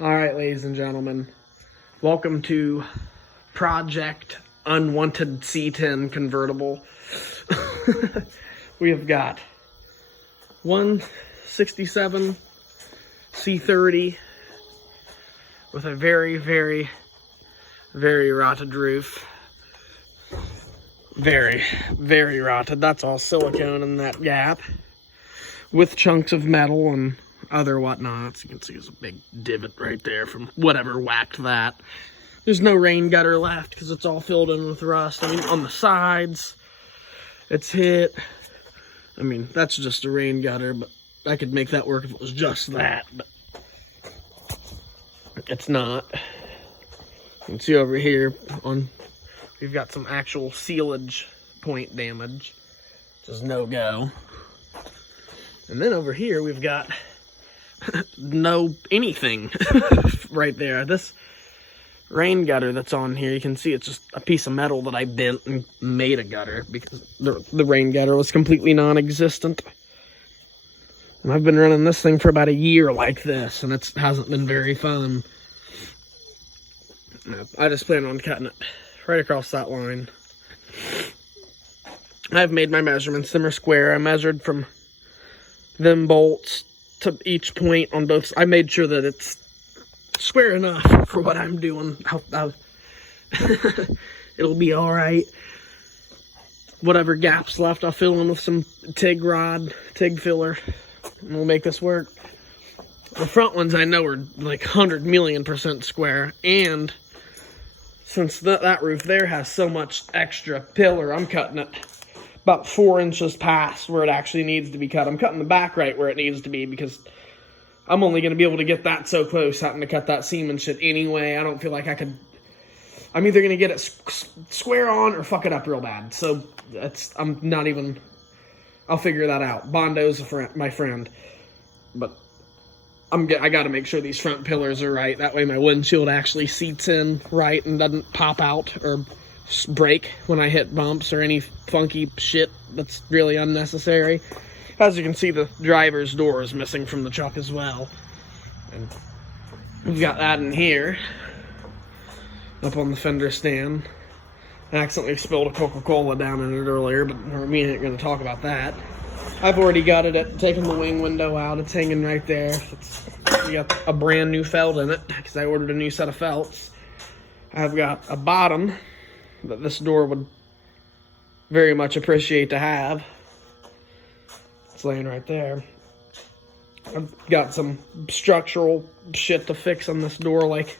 Alright, ladies and gentlemen, welcome to Project Unwanted C10 convertible. We have got 167 C30 with a very, very, very rotted roof. Very, very rotted. That's all silicone in that gap with chunks of metal and other whatnots. You can see there's a big divot right there from whatever whacked that. There's no rain gutter left because it's all filled in with rust. I mean, on the sides, it's hit. I mean, that's just a rain gutter, but I could make that work if it was just that, but it's not. You can see over here we've got some actual sealage point damage, which is no go. And then over here we've got no anything right there. This rain gutter that's on here, you can see it's just a piece of metal that I bent and made a gutter because the rain gutter was completely non-existent. And I've been running this thing for about a year like this, and it hasn't been very fun. I just plan on cutting it right across that line. I've made my measurements. Them are square. I measured from them bolts to each point on both. I made sure that it's square enough for what I'm doing. It'll be all right. Whatever gaps left, I'll fill in with some TIG filler, and we'll make this work. The front ones I know are like 100,000,000% square, and since that roof there has so much extra pillar, I'm cutting it about 4 inches past where it actually needs to be cut. I'm cutting the back right where it needs to be because I'm only going to be able to get that so close, having to cut that seam and shit anyway. I don't feel like I could. I'm either going to get it square on or fuck it up real bad. So I'm not even. I'll figure that out. Bondo's my friend, but I got to make sure these front pillars are right. That way my windshield actually seats in right and doesn't pop out or break when I hit bumps or any funky shit that's really unnecessary. As you can see, the driver's door is missing from the truck as well. And we've got that in here, up on the fender stand. I accidentally spilled a Coca-Cola down in it earlier, but we ain't going to talk about that. I've already got it taken the wing window out. It's hanging right there. We got a brand new felt in it because I ordered a new set of felts. I've got a bottom that this door would very much appreciate to have. It's laying right there. I've got some structural shit to fix on this door, like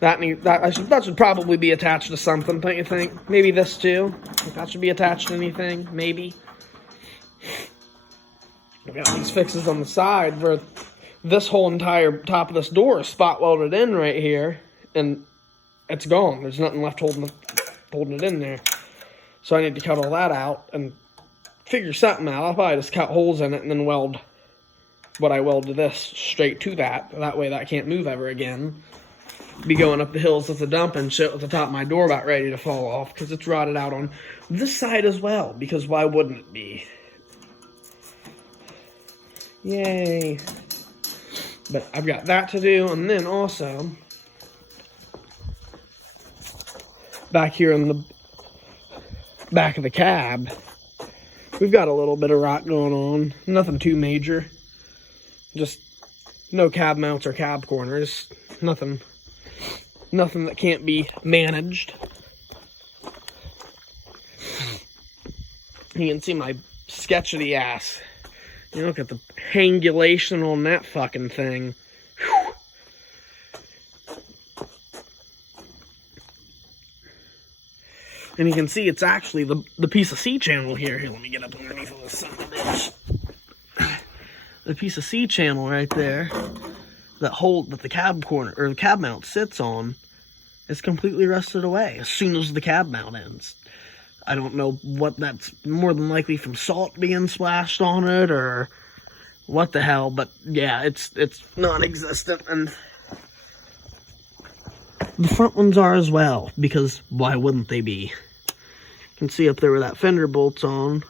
that should probably be attached to something, don't you think? Maybe this too. If that should be attached to anything, maybe. I've got these fixes on the side where this whole entire top of this door is spot welded in right here, and it's gone. There's nothing left holding it in there. So I need to cut all that out and figure something out. I'll probably just cut holes in it and then weld what I weld to this straight to that. That way that can't move ever again. Be going up the hills with the dump and shit with the top of my door about ready to fall off because it's rotted out on this side as well, because why wouldn't it be? Yay. But I've got that to do, and then also back here in the back of the cab, we've got a little bit of rot going on. Nothing too major. Just no cab mounts or cab corners. Nothing that can't be managed. You can see my sketchy ass. You look at the hangulation on that fucking thing. Whew. And you can see it's actually the piece of C-channel here. Here, let me get up underneath of this son of a bitch. The piece of C-channel right there, that the cab corner, or the cab mount sits on, is completely rusted away as soon as the cab mount ends. I don't know what that's more than likely from salt being splashed on it or what the hell, but yeah, it's non-existent, and the front ones are as well, because why wouldn't they be? You can see up there where that fender bolt's on.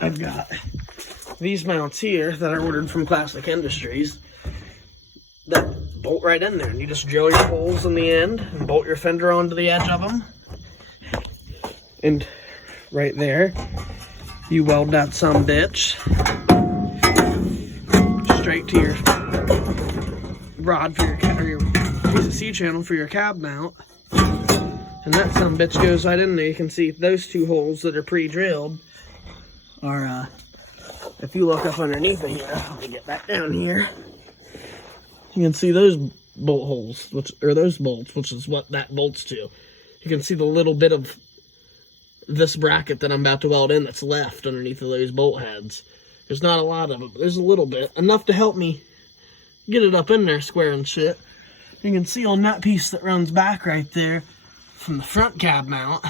I've got these mounts here that I ordered from Plastic Industries. that bolt right in there, and you just drill your holes in the end and bolt your fender onto the edge of them. And right there, you weld that sumbitch straight to your rod for your piece of C-channel for your cab mount. And that sumbitch goes right in there. You can see those two holes that are pre-drilled are, if you look up underneath it here, let me get back down here. You can see those bolt holes, those bolts, which is what that bolts to. You can see the little bit of this bracket that I'm about to weld in that's left underneath of those bolt heads. There's not a lot of it, but there's a little bit. Enough to help me get it up in there square and shit. You can see on that piece that runs back right there from the front cab mount,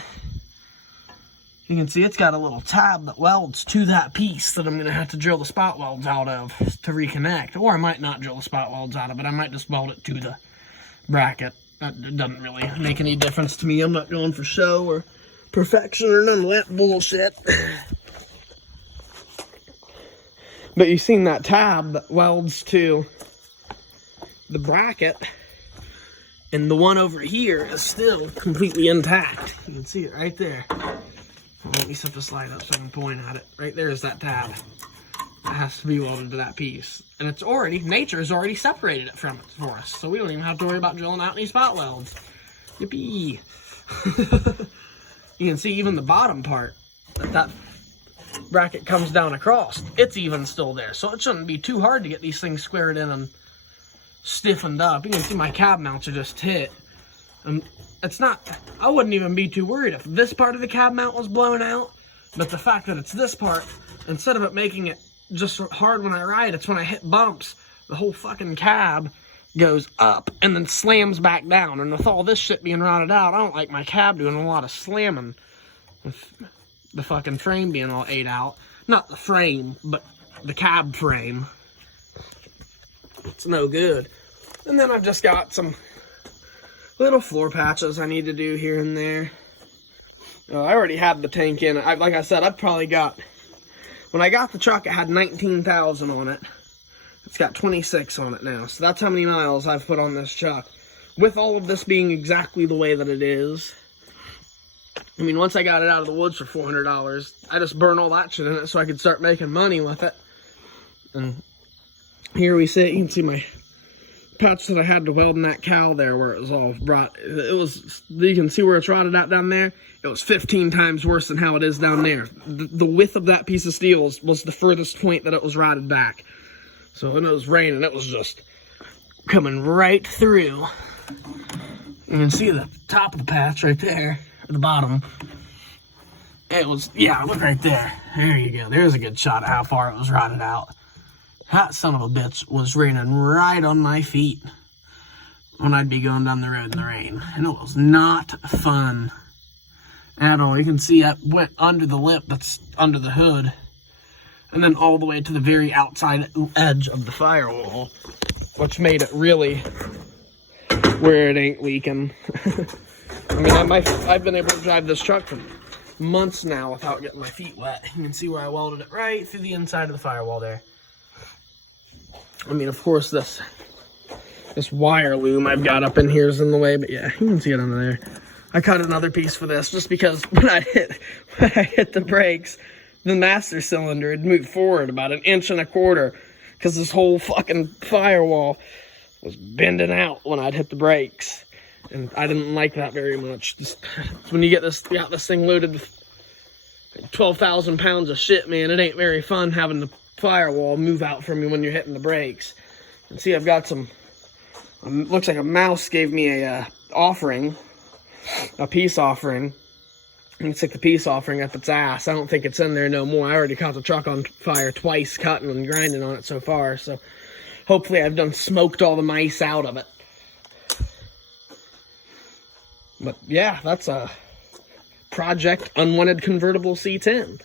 you can see it's got a little tab that welds to that piece that I'm going to have to drill the spot welds out of to reconnect. Or I might not drill the spot welds out of it. I might just weld it to the bracket. That doesn't really make any difference to me. I'm not going for show or perfection or none of that bullshit. But you've seen that tab that welds to the bracket. And the one over here is still completely intact. You can see it right there. Let me set the slide up so I can point at it. Right there is that tab. It has to be welded to that piece. And it's already, nature has already separated it from it for us. So we don't even have to worry about drilling out any spot welds. Yippee. You can see even the bottom part, that bracket comes down across. It's even still there. So it shouldn't be too hard to get these things squared in and stiffened up. You can see my cab mounts are just hit. And it's not, I wouldn't even be too worried if this part of the cab mount was blown out. But the fact that it's this part, instead of it making it just hard when I ride, it's when I hit bumps, the whole fucking cab goes up and then slams back down. And with all this shit being rotted out, I don't like my cab doing a lot of slamming with the fucking frame being all ate out. Not the frame, but the cab frame. It's no good. And then I've just got some little floor patches I need to do here and there. I already had the tank in. Like I said, I've probably got, when I got the truck, it had 19,000 on it. It's got 26 on it now. So that's how many miles I've put on this truck. With all of this being exactly the way that it is. I mean, once I got it out of the woods for $400, I just burned all that shit in it so I could start making money with it. And here we sit. You can see my patch that I had to weld in that cowl there where it was all rot. It was, you can see where it's rotted out down there. It was 15 times worse than how it is down there. The width of that piece of steel was the furthest point that it was rotted back. So when it was raining, it was just coming right through. You can see the top of the patch right there, at the bottom. It was, yeah, look right there. There you go. There's a good shot of how far it was rotted out. That son of a bitch was raining right on my feet when I'd be going down the road in the rain. And it was not fun at all. You can see I went under the lip that's under the hood and then all the way to the very outside edge of the firewall, which made it really where it ain't leaking. I mean, I've been able to drive this truck for months now without getting my feet wet. You can see where I welded it right through the inside of the firewall there. I mean, of course, this wire loom I've got up in here is in the way, but yeah, you can see it under there. I cut another piece for this just because when I hit the brakes, the master cylinder had moved forward about 1.25 inches because this whole fucking firewall was bending out when I'd hit the brakes. And I didn't like that very much. Just when you got this thing loaded with 12,000 pounds of shit, man, it ain't very fun having the firewall move out from you when you're hitting the brakes. And see, I've got some, looks like a mouse gave me a peace offering. And stick the peace offering up its ass. I don't think it's in there no more. I already caught the truck on fire twice, cutting and grinding on it so far. So hopefully I've done smoked all the mice out of it. But yeah, that's a project unwanted convertible C10.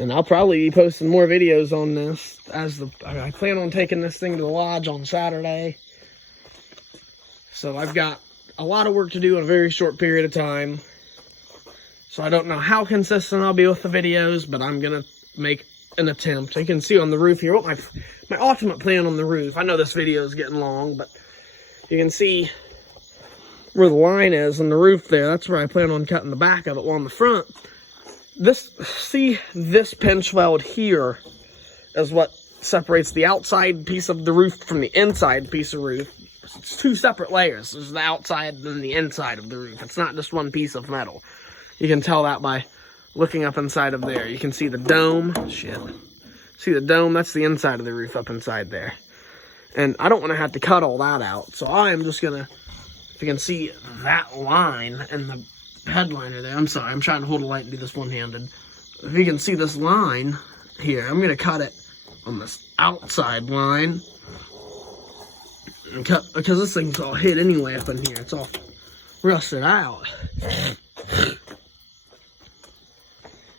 And I'll probably be posting more videos on this I plan on taking this thing to the lodge on Saturday. So I've got a lot of work to do in a very short period of time. So I don't know how consistent I'll be with the videos, but I'm going to make an attempt. You can see on the roof here what my ultimate plan on the roof. I know this video is getting long, but you can see where the line is on the roof there. That's where I plan on cutting the back of it. Well, on the front, this pinch weld here is what separates the outside piece of the roof from the inside piece of roof. It's two separate layers. There's the outside and the inside of the roof. It's not just one piece of metal. You can tell that by looking up inside of there. You can see the dome. Shit. See the dome? That's the inside of the roof up inside there. And I don't want to have to cut all that out. So I am just going to, if you can see that line and the headliner there. I'm sorry, I'm trying to hold a light and do this one-handed. If you can see this line here, I'm going to cut it on this outside line. And cut, because this thing's all hit anyway up in here. It's all rusted out.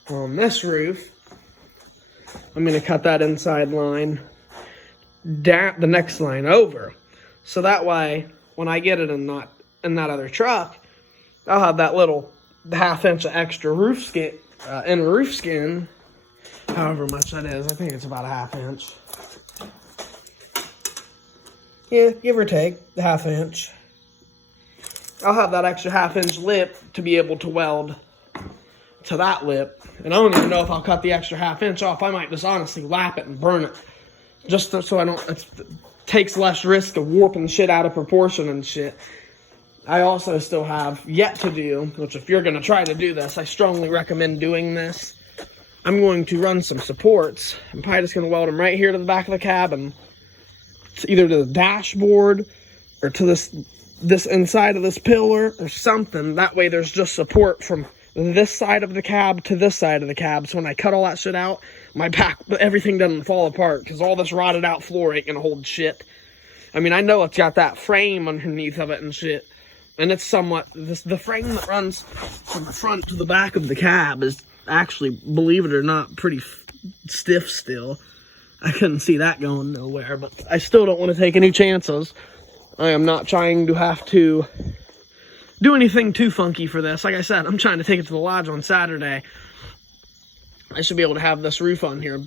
On this roof, I'm going to cut that inside line down, the next line over. So that way, when I get it in that other truck, I'll have that little half-inch of extra roof skin, however much that is. I think it's about a half-inch. Yeah, give or take, the half-inch. I'll have that extra half-inch lip to be able to weld to that lip. And I don't even know if I'll cut the extra half-inch off. I might just honestly lap it and burn it. Just so I don't, it takes less risk of warping shit out of proportion and shit. I also still have yet to do, which if you're going to try to do this, I strongly recommend doing this. I'm going to run some supports. I'm probably just going to weld them right here to the back of the cab and either to the dashboard or to this inside of this pillar or something. That way there's just support from this side of the cab to this side of the cab. So when I cut all that shit out, my back, everything doesn't fall apart because all this rotted out floor ain't going to hold shit. I mean, I know it's got that frame underneath of it and shit. And it's somewhat, the frame that runs from the front to the back of the cab is actually, believe it or not, pretty stiff still. I couldn't see that going nowhere, but I still don't want to take any chances. I am not trying to have to do anything too funky for this. Like I said, I'm trying to take it to the lodge on Saturday. I should be able to have this roof on here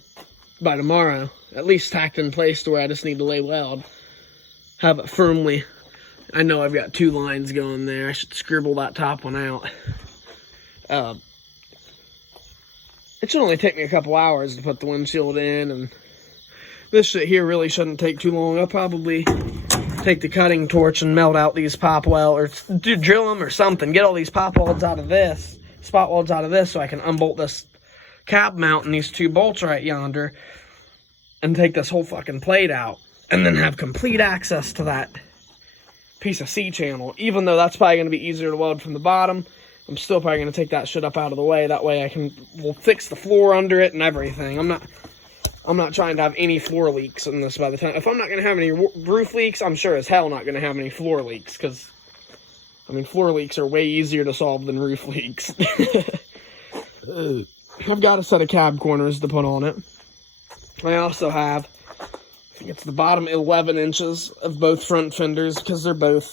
by tomorrow. At least tacked in place to where I just need to lay weld. Have it firmly. I know I've got 2 lines going there. I should scribble that top one out. It should only take me a couple hours to put the windshield in, and this shit here really shouldn't take too long. I'll probably take the cutting torch and melt out these pop welds, or drill them or something. Get all these pop welds out of this, spot welds out of this, so I can unbolt this cab mount and these 2 bolts right yonder, and take this whole fucking plate out, and then have complete access to that piece of C-channel. Even though that's probably going to be easier to weld from the bottom, I'm still probably going to take that shit up out of the way. That way we'll fix the floor under it and everything. I'm not trying to have any floor leaks in this by the time. If I'm not going to have any roof leaks, I'm sure as hell not going to have any floor leaks, because, I mean, floor leaks are way easier to solve than roof leaks. I've got a set of cab corners to put on it. I also have, I think it's the bottom 11 inches of both front fenders, because they're both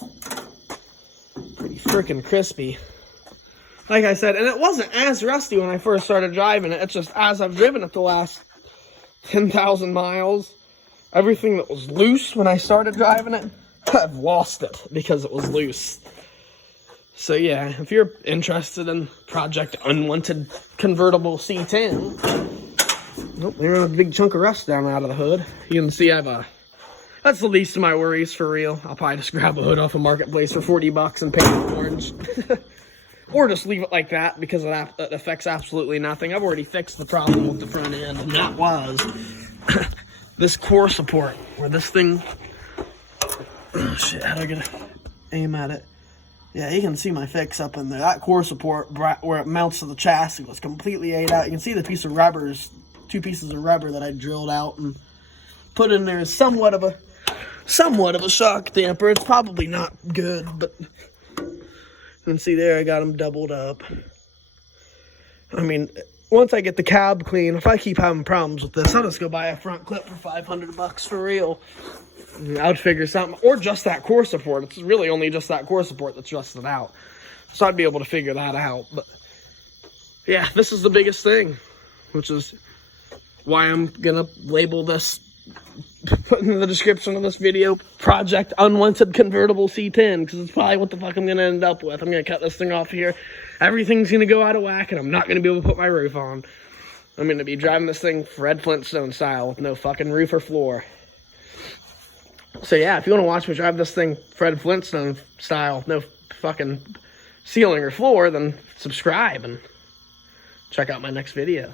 pretty freaking crispy. Like I said, and it wasn't as rusty when I first started driving it. It's just as I've driven it the last 10,000 miles, everything that was loose when I started driving it, I've lost it because it was loose. So yeah, if you're interested in Project Unwanted Convertible C10, nope, there's a big chunk of rust down out of the hood. You can see that's the least of my worries for real. I'll probably just grab a hood off a marketplace for 40 bucks and paint it orange. Or just leave it like that because it affects absolutely nothing. I've already fixed the problem with the front end, and that was this core support where this thing, oh shit, how do I get to aim at it? Yeah, you can see my fix up in there. That core support where it mounts to the chassis was completely ate out. You can see the piece of rubbers, 2 pieces of rubber that I drilled out and put in there is somewhat of a shock damper. It's probably not good, but you can see there I got them doubled up. I mean, once I get the cab clean, if I keep having problems with this, I'll just go buy a front clip for 500 bucks for real. I'd figure something, or just that core support. It's really only just that core support that's rusted out. So I'd be able to figure that out. But yeah, this is the biggest thing, which is why I'm gonna label this put in the description of this video, Project Unwanted Convertible C10, because it's probably what the fuck I'm going to end up with. I'm going to cut this thing off here. Everything's going to go out of whack, and I'm not going to be able to put my roof on. I'm going to be driving this thing Fred Flintstone style with no fucking roof or floor. So yeah, if you want to watch me drive this thing Fred Flintstone style, no fucking ceiling or floor, then subscribe and check out my next video.